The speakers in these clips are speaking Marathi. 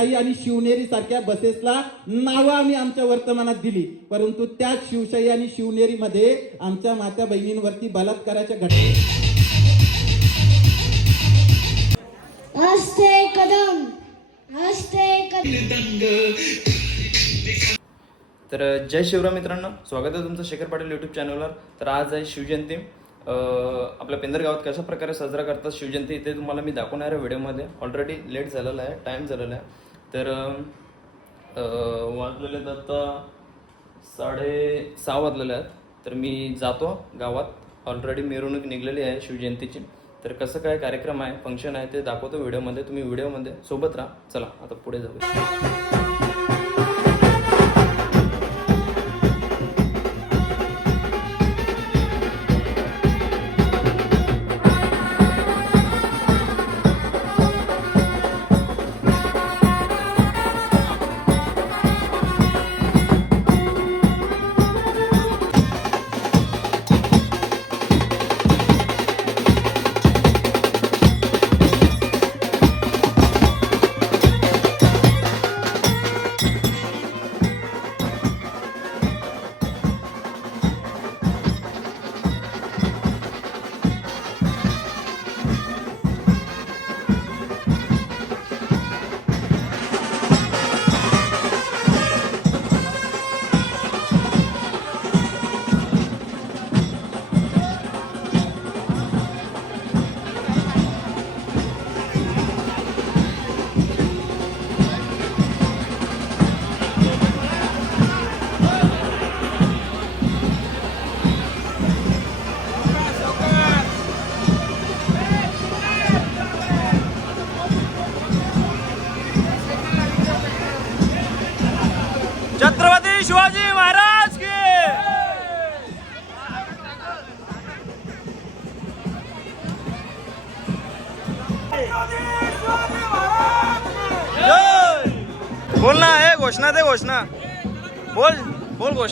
शिवशाही आणि शिवनेरी सारख्या बसेसला नावं आम्ही आमच्या वर्तमानात दिली. परंतु त्याच शिवशाही आणि शिवनेरीमध्ये आमच्या मात्या बहिणींवरती बलात्काराच्या घटना तर जय शिवराम मित्रांनो. स्वागत आहे तुमचं शेखर पाटील यूट्यूब चॅनलवर तर आज आहे शिवजयंती. आपल्या पेंदर गावात कशा प्रकारे साजरा करतात शिवजयंती ते तुम्हाला मी दाखवणार आहे व्हिडिओमध्ये. ऑलरेडी लेट झालेला आहे टाईम झालेला आहे. तर वाजलेले आहेत आता साडे सहा वाजलेले आहेत. तर मी जातो गावात. ऑलरेडी मिरवणूक निघलेली आहे शिवजयंतीची. तर कसं काय कार्यक्रम आहे फंक्शन आहे ते दाखवतो व्हिडिओमध्ये. तुम्ही व्हिडिओमध्ये सोबत राहा. चला आता पुढे जाऊया.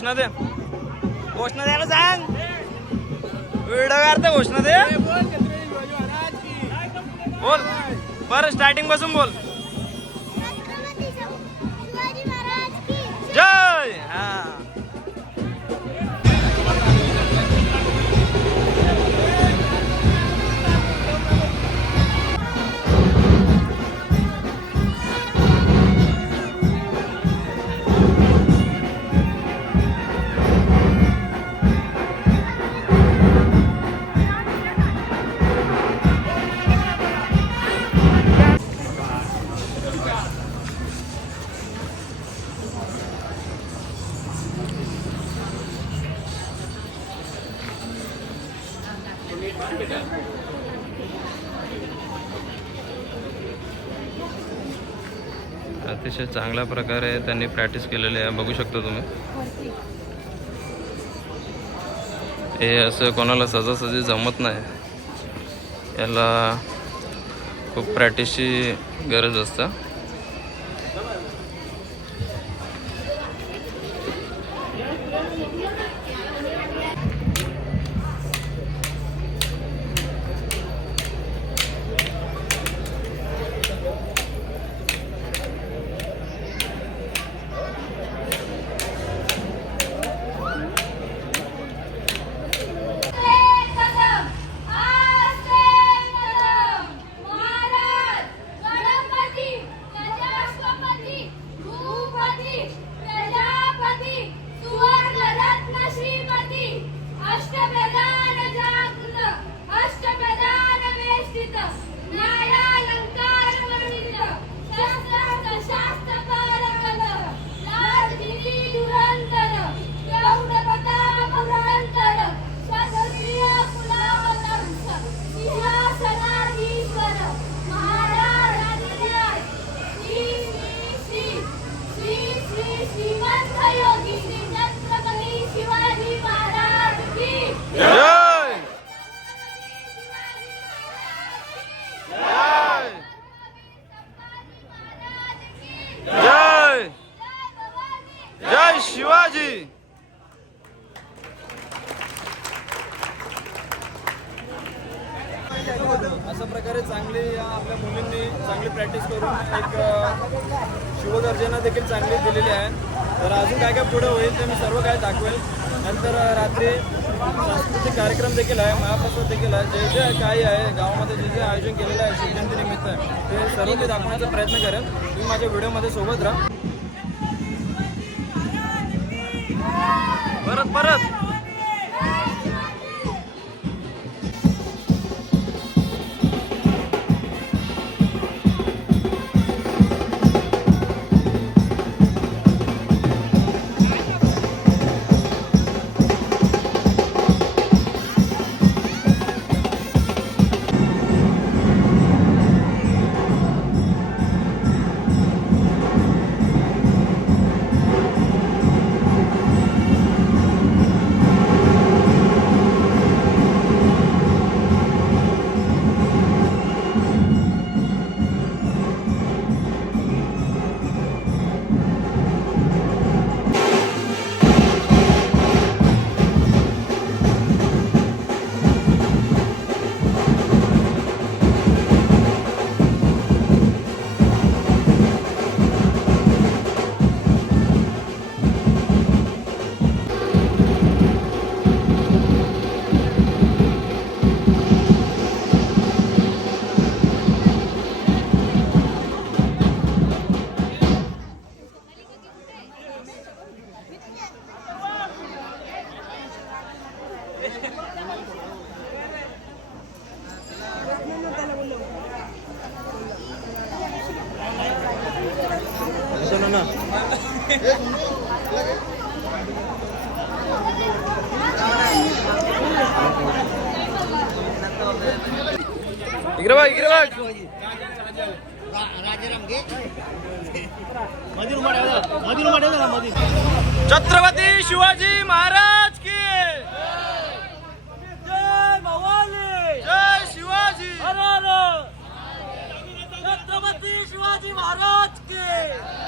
घोषणा दे घोषणा द्यायला सांग. व्हिडिओ काढते घोषणा दे बोल. बरं स्टार्टिंगपासून बोल. जय! हा. अतिशय चांगल्या प्रकारे त्यांनी प्रॅक्टिस केलेली आहे. बघू शकता तुम्ही. हे असं कोणाला सजासजी जमत नाही. याला खूप प्रॅक्टिसची गरज असतं. Isipan kayo, काय दाखवेल. नंतर रात्री सांस्कृतिक कार्यक्रम देखील आहे. महाप्रसाद देखील आहे. जे जे काही आहे गावामध्ये जे जे आयोजन केलेलं आहे शिवजयंतीनिमित्त ते सर्व मी दाखवण्याचा प्रयत्न करेन तुम्ही माझ्या व्हिडिओमध्ये सोबत राहा. परत परत! इकडे बघ इकडे बघ. छत्रपती शिवाजी महाराज की जय। भवानी जय शिवाजी। छत्रपती शिवाजी महाराज की।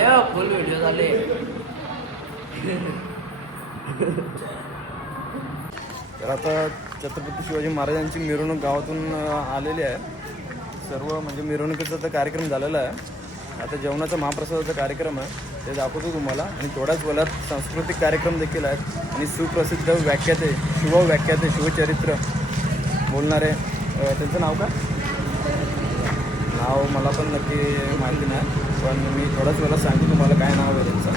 फुल व्हिडिओ झाले. तर आता छत्रपती शिवाजी महाराजांची मिरवणूक गावातून आलेली आहे. सर्व म्हणजे मिरवणुकीचा तर कार्यक्रम झालेला आहे. आता जेवणाचा महाप्रसादाचा कार्यक्रम आहे. ते दाखवतो तुम्हाला. आणि थोड्याच वेळात सांस्कृतिक कार्यक्रम देखील आहेत. आणि सुप्रसिद्ध व्याख्याते शिव व्याख्याते शिवचरित्र बोलणारे त्यांचं नाव का नाव मला पण नक्की माहिती नाही. पण मी थोड्याच वेळा सांगतो तुम्हाला काय नाव आहे त्यांचं.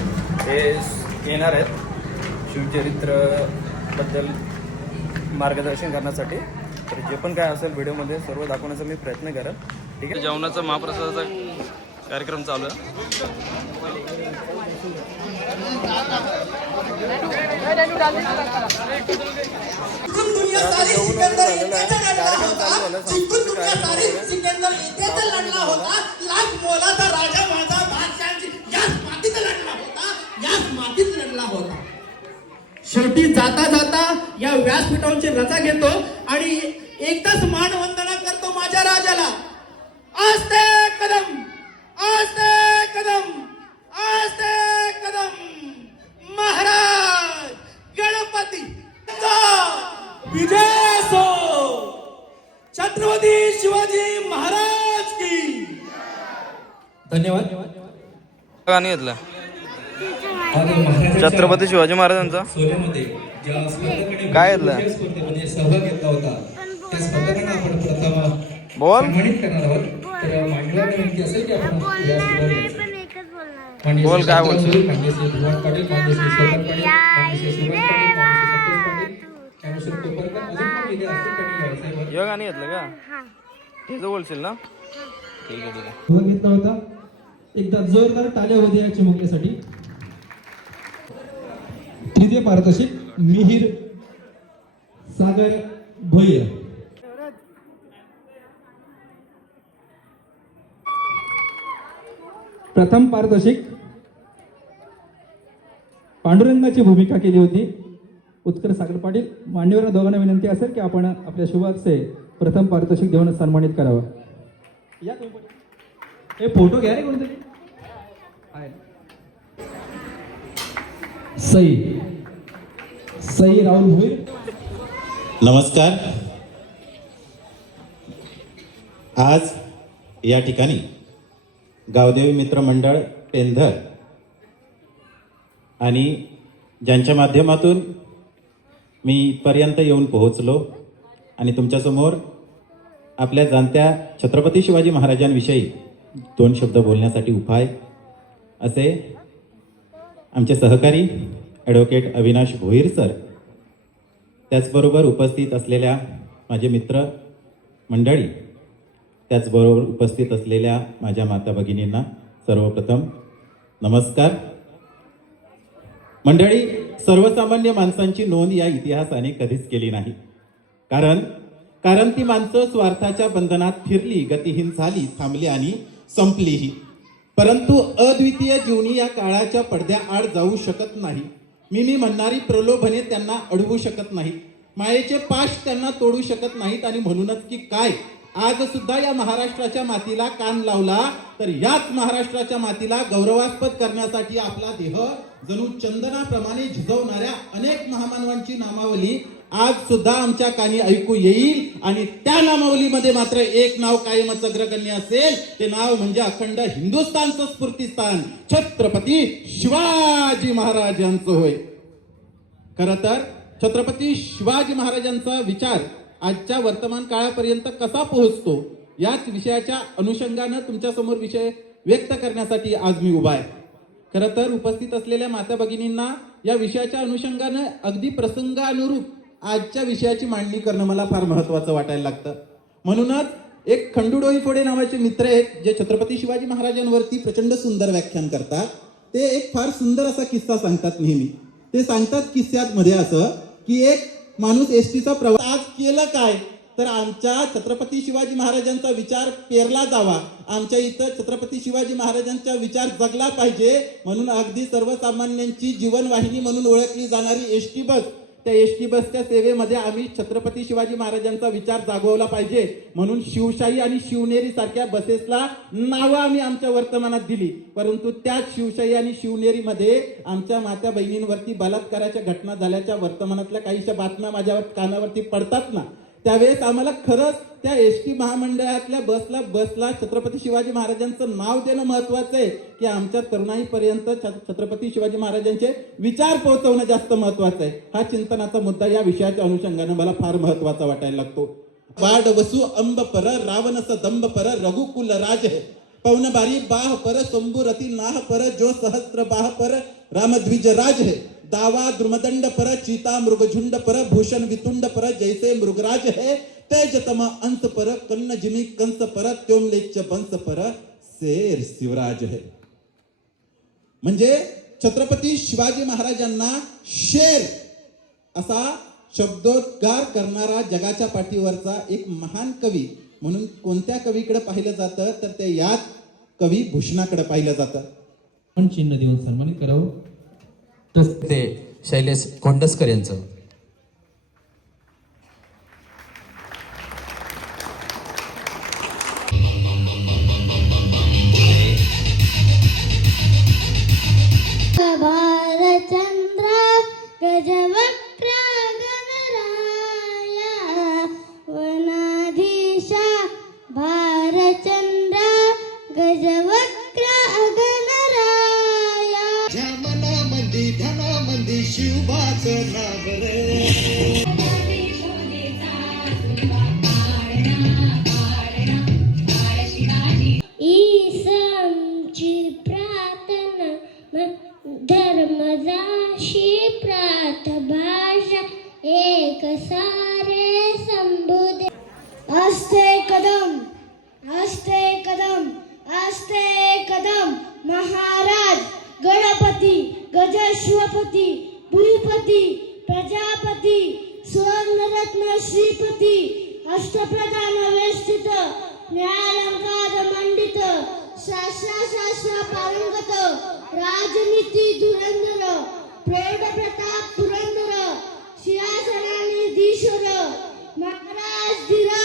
हे येणार आहेत शिवचरित्रबद्दल मार्गदर्शन करण्यासाठी. तर जे पण काय असेल व्हिडिओमध्ये सर्व दाखवण्याचा मी प्रयत्न करेन ठीक आहे? जेवणाचा महाप्रसादाचा कार्यक्रम चालू आहे. शेवटी जाता जाता या व्यासपीठांची रजा घेतो आणि एकदाच मानवंदना करतो माझ्या राजाला. आस्ते कदम आस्ते कदम महाराज गणपती विजय असो छत्रपती शिवाजी महाराज की। धन्यवाद। गाणी घेतलं. छत्रपती शिवाजी महाराजांचा? काय घेतलं? वेगवेगळ्या स्पर्धेमध्ये सहभाग घेतला होता त्या स्पर्धकांना आपण प्रथम बोल. बोल, काय शांताराम बोलशील? गुरु, माननीय श्री ध्रुवनाथ पाटील माननीय श्री शोभन पाटील माननीय श्री सुभाष पाटील माननीय श्री संतोष पाटील ज्ञानेश्वर कोपरकर अजून पण वेगळे असतील त्यांनी व्यवसायावर हे गाणी घेतलं का? बोलशील ना? ठीक आहे ठीक आहे. घेतला होता एकदा जोरदार टाळ्या होते या चिमुकल्यासाठी तृतीय पारितोषिक मिहीर सागर भोईर. प्रथम पारितोषिक पांडुरंगाची भूमिका केली होती. उत्कर सागर पाटील मान्यवर दोघांना विनंती असेल की आपण आपल्या शुभाचे प्रथम पारितोषिक देऊन सन्मानित करावं. या हे फोटो घ्या रे कोणतरी. सई. सई राहुल भोईर. नमस्कार. आज या ठिकाणी गावदेवी मित्र मंडळ पेंधर आणि ज्यांच्या माध्यमातून मी इथपर्यंत येऊन पोहोचलो आणि तुमच्यासमोर आपल्या जाणत्या छत्रपती शिवाजी महाराजांविषयी दोन शब्द बोलण्यासाठी उपाय असे आमचे सहकारी ॲडव्होकेट अविनाश भोईर सर त्याचबरोबर उपस्थित असलेल्या माझे मित्र मंडळी त्याचबरोबर उपस्थित असलेल्या माझ्या माता भगिनींना सर्वप्रथम नमस्कार. मंडळी सर्वसामान्य माणसांची नोंद या इतिहासाने कधीच केली नाही. कारण कारण ती माणसं स्वार्थाच्या बंधनात फिरली गतिहीन झाली थांबली आणि संपलीही. परंतु अद्वितीय जीवनी या काळाच्या पडद्या आड जाऊ शकत नाही. मी मी म्हणणारी प्रलोभने त्यांना अडवू शकत नाही. मायेचे पाश त्यांना तोडू शकत नाहीत आणि म्हणूनच की काय? आज सुद्धा या महाराष्ट्राच्या मातीला कान लावला तर याच महाराष्ट्राच्या मातीला गौरवास्पद करण्यासाठी आपला देह जणू चंदनाप्रमाणे झिजवणाऱ्या अनेक महामानवांची नामावली आज सुद्धा आमच्या कानी ऐकू येईल आणि त्या नामावलीमध्ये मात्र एक नाव कायमच अग्रगण्य असेल. ते नाव म्हणजे अखंड हिंदुस्थानचं स्फूर्तिस्थान. छत्रपती शिवाजी महाराज यांचं होय. खर तर छत्रपती शिवाजी महाराजांचा विचार आजच्या वर्तमान काळापर्यंत कसा पोहोचतो याच विषयाच्या अनुषंगानं तुमच्यासमोर विषय व्यक्त करण्यासाठी आज मी उभा आहे. खरं तर उपस्थित असलेल्या माता भगिनींना या विषयाच्या अनुषंगानं अगदी प्रसंगानुरूप आजच्या विषयाची मांडणी करणं मला फार महत्वाचं वाटायला लागतं. म्हणूनच एक खंडू डोईफोडे नावाचे मित्र आहेत जे छत्रपती शिवाजी महाराजांवरती प्रचंड सुंदर व्याख्यान करतात. ते एक फार सुंदर असा किस्सा सांगतात नेहमी. ते सांगतात किस्स्यात मध्ये असं की एक माणूस एसटीचा प्रवास आज केलं काय? तर आमच्या छत्रपती शिवाजी महाराजांचा विचार पेरला जावा. आमच्या इथं छत्रपती शिवाजी महाराजांचा विचार जगला पाहिजे. म्हणून अगदी सर्वसामान्यांची जीवनवाहिनी म्हणून ओळखली जाणारी एस टी बस त्या एस टी बसच्या सेवेमध्ये आम्ही छत्रपती शिवाजी महाराजांचा विचार जागवला पाहिजे. म्हणून शिवशाही आणि शिवनेरी सारख्या बसेसला नावं आम्ही आमच्या वर्तमानात दिली. परंतु त्याच शिवशाही आणि शिवनेरीमध्ये आमच्या मात्या बहिणींवरती बलात्काराच्या घटना झाल्याच्या वर्तमानातल्या काहीशा बातम्या माझ्या कानावरती पडतात ना त्यावेळेस आम्हाला खरंच त्या एस टी महामंडळातल्या बसला बसला छत्रपती शिवाजी महाराजांचं नाव देणं महत्वाचं आहे की आमच्या तरुणाईपर्यंत छ- छत्रपती शिवाजी महाराजांचे विचार पोहोचवणं जास्त महत्वाचं आहे. हा चिंतनाचा मुद्दा या विषयाच्या अनुषंगानं मला फार महत्त्वाचा वाटायला लागतो. बाड वसु अंब पर रावणस दंब पर रघुकुल राज पवन बारी बाह पर संबुरती नाह पर जो सहस्त्र बाह पर रामद्विज राज है. दावा द्रुमदंड पर चीता मृगझुंड पर भूषण वितुंड पर जैसे मृगराज है तेजतम अंत पर कन्न जिमी कंस पर त्योमलेच बंस पर शेर शिवराज है। म्हणजे छत्रपती शिवाजी महाराजांना शेर असा शब्दोद्गार करणारा जगाच्या पाठीवरचा एक महान कवी म्हणून कोणत्या कवीकडे पाहिलं जातं तर ते याच कवी भूषणाकडे पाहिलं जातं. पण चिन्ह देऊन सन्मानित करावं. ते शैलेश कोंडसकर यांचं. జ్ఞాన వేష్టిత న్యాయంకార మండిత శాస్త్ర శాస్త్ర పారంగత రాజనీతి దురంధర ప్రేమ ప్రతాప్ పురంధర సియాసనాన్ని దీశ్వర మహారాజ్ ధిరా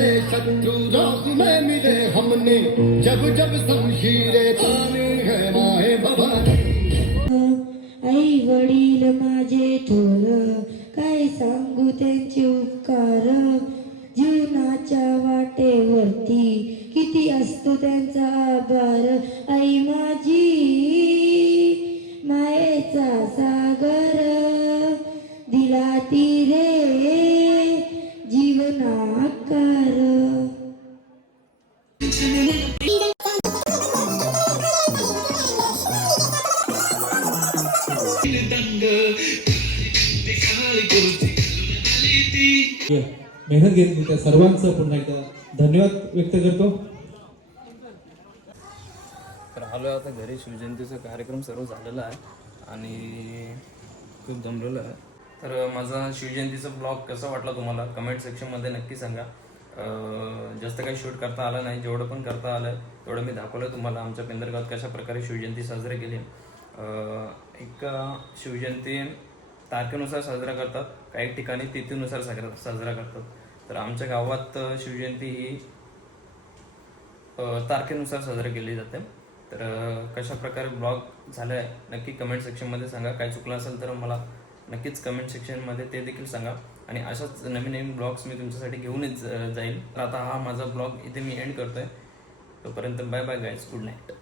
शत्रुराज में मिले हमने। जब जब शमशीरे ताने है माहे भवानी आई वडील माझे थोर काय सांगू त्यांचे उपकार? जीवनाच्या वाटेवरती किती असतो त्यांचा आभार? आई माझी मायेचा सागर मेहनत घेतली त्या सर्वांचं पुन्हा एकदा धन्यवाद व्यक्त करतो. तर आलो आता घरी शिवजयंतीचा कार्यक्रम सर्व झालेला आहे आणि खूप जमलेलं आहे. तर माझा शिवजयंतीचा ब्लॉग कसा वाटला तुम्हाला? कमेंट सेक्शनमध्ये नक्की सांगा. जास्त काही शूट करता आलं नाही जेवढं पण करता आलं तेवढं मी दाखवलं तुम्हाला आमच्या पेंदरगावात कशा प्रकारे शिवजयंती साजरी केली. एक शिवजयंती तारखेनुसार साजरा करतात काही ठिकाणी तिथीनुसार साजरा साजरा करतात. तर आमच्या गावात शिवजयंती ही तारखेनुसार साजरी केली जाते. तर कशा प्रकारे ब्लॉग झाला आहे नक्की कमेंट सेक्शनमध्ये सांगा. काय चुकलं असेल तर मला नक्कीच कमेंट सेक्शनमध्ये ते देखील सांगा. आणि अशाच नवीन नवीन ब्लॉग्स मी तुमच्यासाठी घेऊनच जाईल तर आता हा माझा ब्लॉग इथे मी एंड करतोय. तोपर्यंत bye bye guys good night